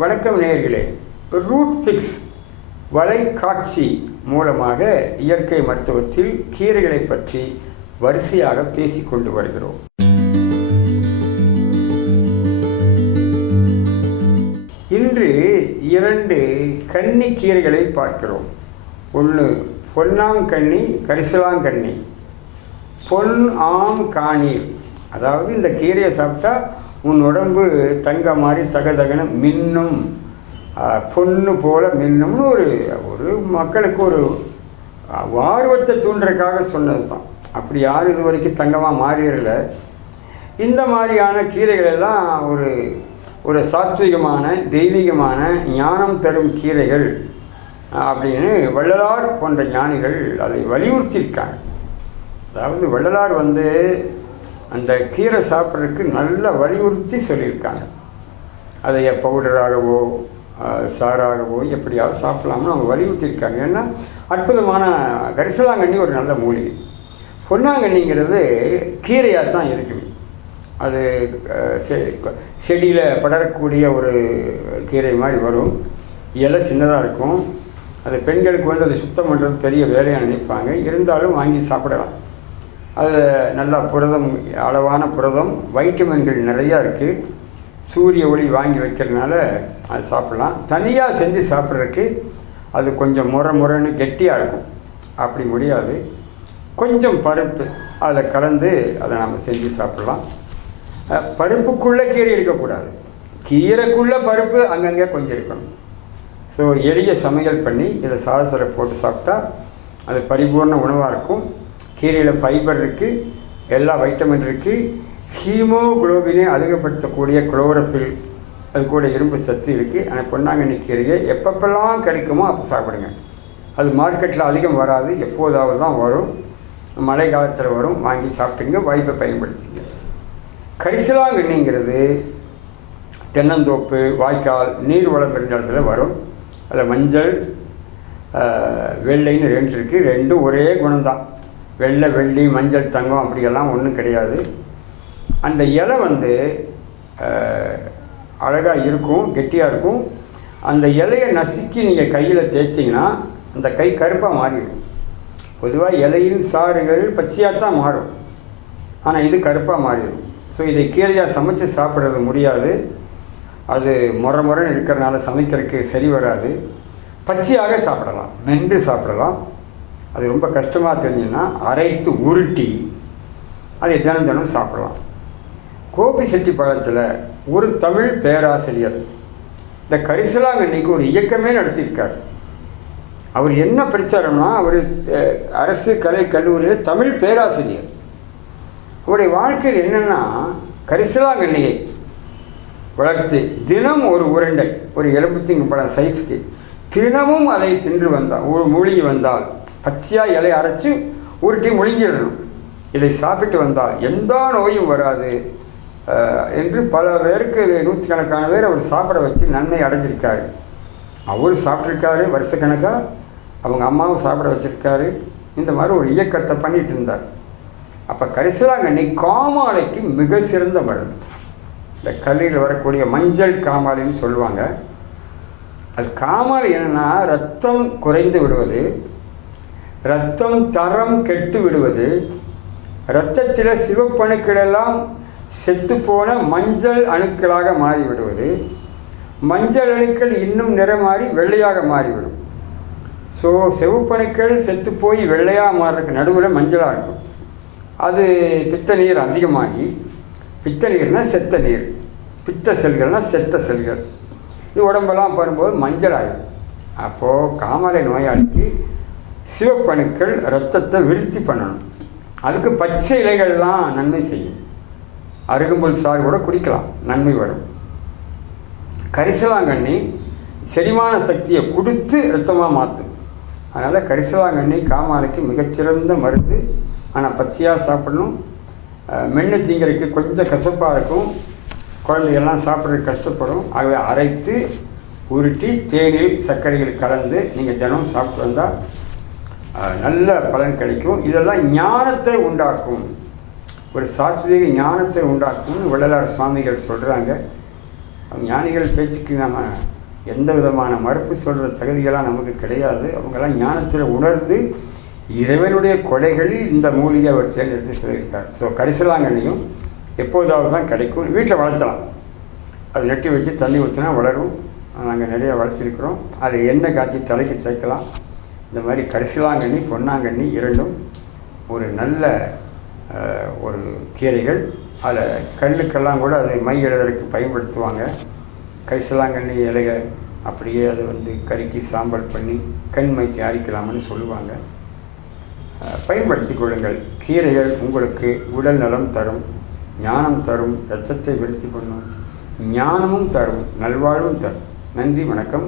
வணக்கம் நேயர்களே. Root fix வலைக்காட்சி மூலமாக இயற்கை மருத்துவத்தில் கீரைகளை பற்றி வரிசையாக பேசிக்கொண்டு வருகிறோம். இன்று இரண்டு கன்னி கீரைகளை பார்க்கிறோம். ஒன்று பொன்னாங்கண்ணி கரிசலாங்கண்ணி பொன் ஆம் காணி அதாவது இந்த கீரையை சாப்பிட்டா உன் உடம்பு தங்க மாதிரி தகதகன மின்னும். பொண்ணு போல மின்னும்னு ஒரு ஒரு மக்களுக்கு ஒரு ஆர்வத்தை தூண்டுறதுக்காக சொன்னது தான் அப்படி யாரும் இது வரைக்கும் தங்கமாக மாறிடல. இந்த மாதிரியான கீரைகள் எல்லாம் ஒரு ஒரு சாத்விகமான தெய்வீகமான ஞானம் தரும் கீரைகள் அப்படின்னு வள்ளலார் போன்ற ஞானிகள் அதை வலியுறுத்தியிருக்காங்க. அதாவது வள்ளலார் வந்து அந்த கீரை சாப்பிட்றதுக்கு நல்ல வலியுறுத்தி சொல்லியிருக்காங்க. அதை பவுடராகவோ சாராகவோ எப்படியாவது சாப்பிடலாம்னு அவங்க வலியுறுத்தியிருக்காங்க. ஏன்னா அற்புதமான கரிசலாங்கண்ணி ஒரு நல்ல மூலிகை. பொன்னாங்கண்ணிங்கிறது கீரையாக தான் இருக்குது. அது செ- செடியில் படரக்கூடிய ஒரு கீரை மாதிரி வரும். இலை சின்னதாக இருக்கும். அது பெண்களுக்கு வந்து அதை சுத்தம் பண்ணுறது பெரிய வேலையாக நினைப்பாங்க. இருந்தாலும் வாங்கி சாப்பிடலாம். அதில் நல்லா புரதம் அளவான புரதம் வைட்டமின்கள் நிறையா இருக்குது சூரிய ஒளி வாங்கி வைக்கிறதுனால அது சாப்பிடலாம். தனியாக செஞ்சு சாப்பிட்றதுக்கு அது கொஞ்சம் முறை முறைன்னு கெட்டியாக இருக்கும். அப்படி முடியாது. கொஞ்சம் பருப்பு அதில் கலந்து அதை நம்ம செஞ்சு சாப்பிட்லாம். பருப்புக்குள்ளே கீரை இருக்கக்கூடாது. கீரைக்குள்ளே பருப்பு அங்கங்கே கொஞ்சம் இருக்கணும். ஸோ எளிய சமையல் பண்ணி இதை சாதத்தில் போட்டு சாப்பிட்டா அது பரிபூர்ண உணவாக இருக்கும். கீரையில் ஃபைபர் இருக்குது எல்லா வைட்டமின் இருக்குது ஹீமோகுளோபினை அதிகப்படுத்தக்கூடிய குளோரஃபில் அது கூட இரும்பு சத்து இருக்குது ஆனால் பொன்னாங்கண்ணி கீரையை எப்பப்பெல்லாம் கிடைக்குமோ அப்போ சாப்பிடுங்க. அது மார்க்கெட்டில் அதிகம் வராது எப்போதாவது தான் வரும். மழை காலத்தில் வரும் வாங்கி சாப்பிட்டுங்க வாய்ப்பை பயன்படுத்திங்க. கரிசலாங்கண்ணிங்கிறது தென்னந்தோப்பு வாய்க்கால் நீர் வளம் இருந்த இடத்துல வரும். அதில் மஞ்சள் வெள்ளைன்னு ரெண்டு இருக்குது ரெண்டும் ஒரே குணம்தான். வெள்ளை வெள்ளி மஞ்சள் தங்கம் அப்படியெல்லாம் ஒன்றும் கிடையாது. அந்த இலை வந்து அழகாக இருக்கும் கெட்டியாக இருக்கும். அந்த இலையை நசுக்கி நீங்கள் கையில் தேய்ச்சிங்கன்னா அந்த கை கருப்பாக மாறிடும். பொதுவாக இலையின் சாறுகள் பச்சையாக தான் மாறும். ஆனால் இது கருப்பாக மாறிடும். ஸோ இதை கீரையாக சமைச்சு சாப்பிட்றது முடியாது. அது முறை முறைன்னு இருக்கிறனால சமைக்கிறதுக்கு சரி வராது. பச்சையாக சாப்பிடலாம். மென்று சாப்பிடலாம். அது ரொம்ப கஷ்டமாக தெரிஞ்சுன்னா அரைத்து உருட்டி அதை தினம் தினம் சாப்பிடலாம். கோபி செட்டி பழத்தில் ஒரு தமிழ் பேராசிரியர் இந்த கரிசலாங்கண்ணிக்கு ஒரு இயக்கமே நடத்தியிருக்கார். அவர் என்ன பிரச்சாரம்னா அவர் அரசு கலை கல்லூரியில் தமிழ் பேராசிரியர். அவருடைய வாழ்க்கையில் என்னென்னா கரிசலாங்கண்ணியை வளர்த்து தினம் ஒரு உருண்டை ஒரு எலும்புத்தின் பழம் சைஸ்க்கு தினமும் அதை தின்று வந்தால் ஒரு மூலிகை வந்தால். பச்சையாக இலையை அரைச்சி உருட்டி முழுங்கிடணும். இதை சாப்பிட்டு வந்தால் எந்த நோயும் வராது. என்று பல பேருக்கு நூற்றுக்கணக்கான பேர் அவர் சாப்பிட வச்சு நன்மை அடைஞ்சிருக்காரு. அவர் சாப்பிட்ருக்காரு வருஷக்கணக்காக அவங்க அம்மாவும் சாப்பிட வச்சுருக்காரு. இந்த மாதிரி ஒரு இயக்கத்தை பண்ணிட்டு இருந்தார். அப்போ கரிசலாங்கண்ணி காமாலைக்கு மிக சிறந்த மருந்து இந்த கல்லில் வரக்கூடிய மஞ்சள் காமாலைன்னு சொல்லுவாங்க. அது காமாலை என்னன்னா ரத்தம் குறைந்து விடுவது ரத்தம் தரம் கெட்டு விடுவது. இரத்தத்தில் சிவப்பணுக்களெல்லாம் செத்துப்போன மஞ்சள் அணுக்களாக மாறிவிடுவது. மஞ்சள் அணுக்கள் இன்னும் நிறம் மாறி வெள்ளையாக மாறிவிடும். ஸோ செவப்பணுக்கள் செத்து போய் வெள்ளையாக மாறுறதுக்கு நடுவில் மஞ்சளாக இருக்கும். அது பித்த நீர் அதிகமாகி பித்த நீர்னால் செத்த நீர் பித்த செல்கள்னால் செத்த செல்கள். இது உடம்பெல்லாம் வரும்போது மஞ்சள் ஆகிடும் அப்போது காமலை நோயாளிக்கு சிவப்பணுக்கள் ரத்தத்தை விருத்தி பண்ணணும். அதுக்கு பச்சை இலைகள்லாம் நன்மை செய்யும். அருகம்புல் சாறு கூட குடிக்கலாம். நன்மை வரும். கரிசலாங்கண்ணி செரிமான சக்தியை கொடுத்து ரத்தமாக மாற்றும் அதனால் கரிசலாங்கண்ணி காமாலைக்கு மிகச்சிறந்த மருந்து. ஆனால் பச்சையாக சாப்பிடணும். மென்னு தீங்கிறதுக்கு கொஞ்சம் கசப்பாக இருக்கும். குழந்தைகள்லாம் சாப்பிட்றதுக்கு கஷ்டப்படும். ஆகவே அரைத்து உருட்டி தேனில் சர்க்கரையில் கலந்து நீங்கள் தினம் சாப்பிட்டு வந்தால் நல்ல பலன் கிடைக்கும். இதெல்லாம் ஞானத்தை உண்டாக்கும். ஒரு சாத்வீக ஞானத்தை உண்டாக்கும்னு வள்ளலார் சுவாமிகள் சொல்கிறாங்க ஞானிகள் பேச்சுக்கு நம்ம எந்த விதமான மறுப்பு சொல்கிற தகுதிகளாக நமக்கு கிடையாது. அவங்கெல்லாம் ஞானத்தில் உணர்ந்து இறைவனுடைய கொடைகளில் இந்த மூலிகை அவர் தேர்ந்தெடுத்து சொல்லியிருக்கார் ஸோ கரிசலாங்கண்ணியும் எப்போதாவது தான் கிடைக்கும். வீட்டில் வளர்த்தலாம். அது நெட்டி வச்சு தண்ணி ஊற்றினா வளரும். நாங்கள் நிறையா வளர்த்துருக்குறோம். அது எண்ணெய் காய்ச்சி தலைக்கு சேர்க்கலாம். இந்த மாதிரி கரிசலாங்கண்ணி பொன்னாங்கண்ணி இரண்டும் ஒரு நல்ல ஒரு கீரைகள். அதில் கண்ணுக்கெல்லாம் கூட அதை மை எழுதுறதுக்கு பயன்படுத்துவாங்க. கரிசலாங்கண்ணி இலையை அப்படியே அதை வந்து கருக்கி சாம்பல் பண்ணி கண்மை தயாரிக்கலாம்னு சொல்லுவாங்க. பயன்படுத்தி கொள்ளுங்கள். கீரைகள் உங்களுக்கு உடல் நலம் தரும் ஞானம் தரும் ரத்தத்தை விருத்தி பண்ணும் ஞானமும் தரும் நல்வாழ்வும் தரும். நன்றி வணக்கம்.